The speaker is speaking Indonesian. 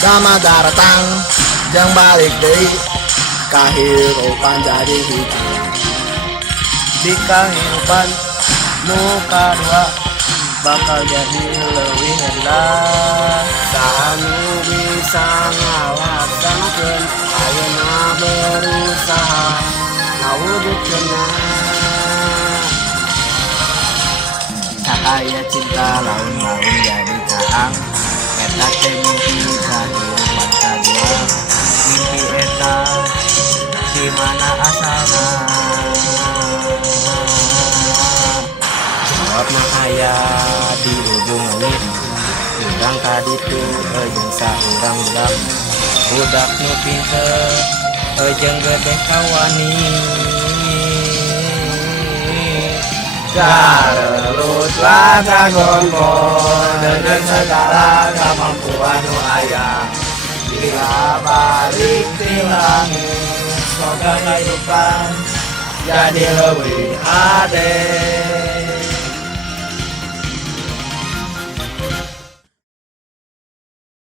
Dama daratang jang balik deui kahirupan jadi hitam. Di kehidupan nu kadua bakal jadi leuwih hendak. Sanu bisa ngalaksanakeun ayeuna berusaha ngawujudkeunna. Cahaya cinta laun-laun jadi caang. Eta teh mimpi kehidupan kadua. Mimpi eta di mana asalna? Jawab mah aya di ujung langit. Urang kaditu jeung saurang budak nu pinter jeung gede kawani. Garelutlah kagonbon dengan segala kemampuan nu aya. Bila balik di langit, semoga kehidupan jadi lebih adil.